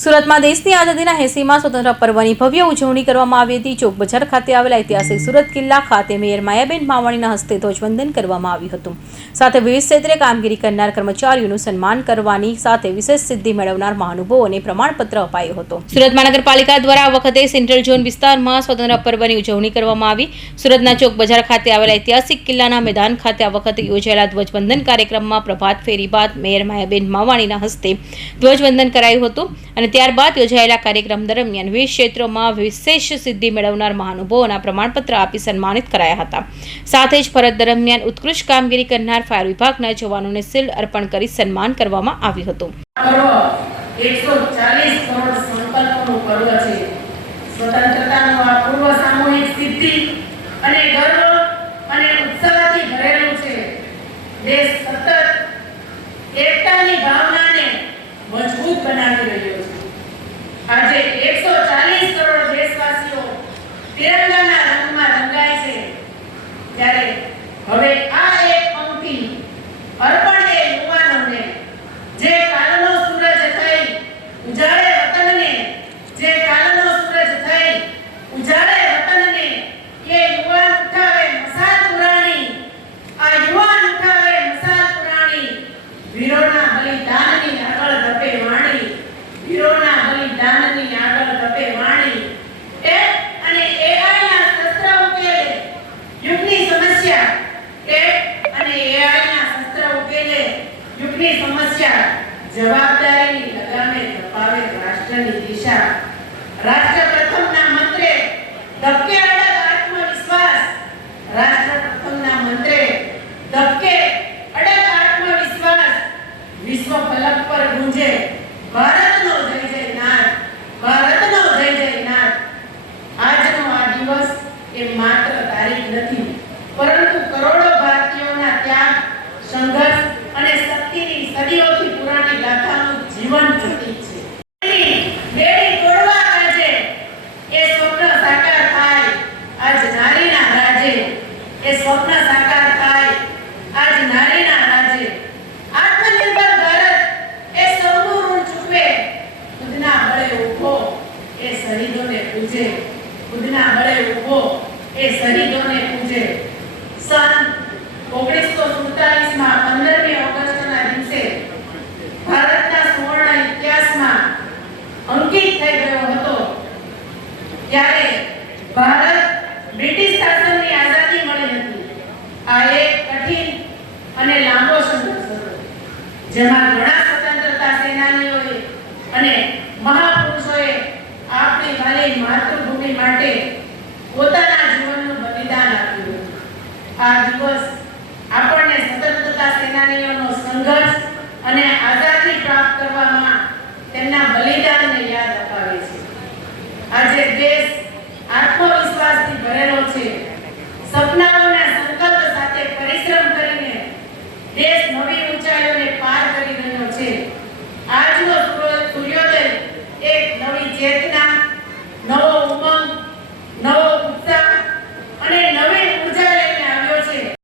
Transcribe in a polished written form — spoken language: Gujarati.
સુરતમાં દેશની આઝાદીના 80મા સ્વતંત્ર પર્વની ભવ્ય ઉજવણી કરવામાં આવી હતી। ચોક બજાર ખાતે આવેલા ઐતિહાસિક સુરત કિલ્લા ખાતે મેયર માયાબેન માવાણીના હસ્તે ધ્વજવંદન કરવામાં આવ્યું હતું। સાથે વિવિધ ક્ષેત્રે કામગીરી કરનાર કર્મચારીઓનું સન્માન કરવાની સાથે વિશેષ સિદ્ધિ મેળવનાર મહાનુભાવોને પ્રમાણપત્ર અપાયો હતો। સુરત મહાનગરપાલિકા દ્વારા આ વખતે સેન્ટ્રલ ઝોન વિસ્તારમાં સ્વતંત્ર પર્વની ઉજવણી કરવામાં આવી। સુરતના ચોક બજાર ખાતે આવેલા ઐતિહાસિક કિલ્લાના મેદાન ખાતે આ વખતે યોજાયેલા ધ્વજવંદન કાર્યક્રમમાં પ્રભાત ફેરી બાદ મેયર માયાબેન માવાણીના હસ્તે ધ્વજવંદન કરાયું હતું અને ત્યારબાદ યોજાયેલા કાર્યક્રમ દરમિયાન વિવિધ ક્ષેત્રોમાં વિશેષ સિદ્ધિ મેળવનાર મહાનુભાવોના પ્રમાણપત્ર આપી સન્માનિત કરાયા હતા। સાથે જ ફરજ દરમિયાન ઉત્કૃષ્ટ કામગીરી કરનાર ફાયર વિભાગના જવાનોને શિલ્ડ અર્પણ કરી સન્માન કરવામાં આવ્યું હતું। 140 કરોડ સંકલ્પનું પર્વ છે। સ્વતંત્રતાનો આ પૂર્વ સામૂહિક સિદ્ધિ અને ગર્વ અને ઉત્સાહથી ભરેલું છે। દેશ સતત એકતાની ભાવનાને મજબૂત બનાવી રહ્યો છે। આજે 140 કરોડ દેશવાસીઓ તિરંગાના રંગમાં રંગાય છે, ત્યારે હવે આ એક પંક્તિ અર્પણ એ યુવાનોને જે કાલનો સૂરજ થઈ ઉજાળે વતનને, જે કાલનો સૂરજ થઈ ઉજાળે વતનને, એ યુવાન ઉઠાવે મસાલ પુરાણી, આ યુવાન ઉઠાવે મસાલ પુરાણી, વીરોના બલિદાનની આગળ ધપે વાણી, વીરોના બલિદાનની આગળ ધપે વાણી। ટેક અને એઆઈના શસ્ત્ર ઉકેલે યુગની સમસ્યા, ટેક અને એઆઈના શસ્ત્ર ઉકેલે યુગની સમસ્યા, જવાબદારીની લગામે ધપાવે રાષ્ટ્રની દિશા। રાષ્ટ્ર પ્રથમના મંત્રે ધબકે અડગ આત્મવિશ્વાસ, રાષ્ટ્ર પ્રથમના મંત્રે ધબકે અડગ આત્મવિશ્વાસ, વિશ્વ ફલક પર ગુંજે ભારતનો જય જયનાથ, ભારતનો જય જયનાથ। આજનો આ દિવસ એ માત્ર તારીખ નથી, પરંતુ કરોડો ભારતીયોના ત્યાગ, સંઘર્ષ અને શક્તિની સદીઓથી પુરાણી ગાથાનું જીવન પ્રતીક છે। બેડી તોડવા કાજે એ સ્વપ્ન સાકાર થાય, આજ નારીના રાજે એ સ્વપ્ન સાકાર થાય, આજ નારીના રાજે। આત્મનિર્ભર ભારત એ સૌનું ઋણ ચૂકવે, ખુદના બળે ઊભો એ શહીદોને પૂજે, ખુદના બળે ઊભો એ શહીદોને પૂજે। સન 1947માં 15મી ઓગસ્ટના દિવસે ભારતના સુવર્ણ ઇતિહાસમાં અંકિત થઈ ગયો હતો, ત્યારે ભારત બ્રિટિશ શાસનની આઝાદી મળી હતી। આ એક કઠિન અને લાંબો સંઘર્ષ હતો, જેમાં ઘણા સ્વતંત્રતા સેનાનીઓએ અને મહાપુરુષોએ આપણી વાલી માતૃભૂમિ માટે પોતાના જીવનનું બલિદાન આપ્યું હતું। આ દિવસ આપણને સ્વતંત્રતા સેનાનીઓનો સંઘર્ષ અને આઝાદી પ્રાપ્ત કરવામાં તેમના બલિદાન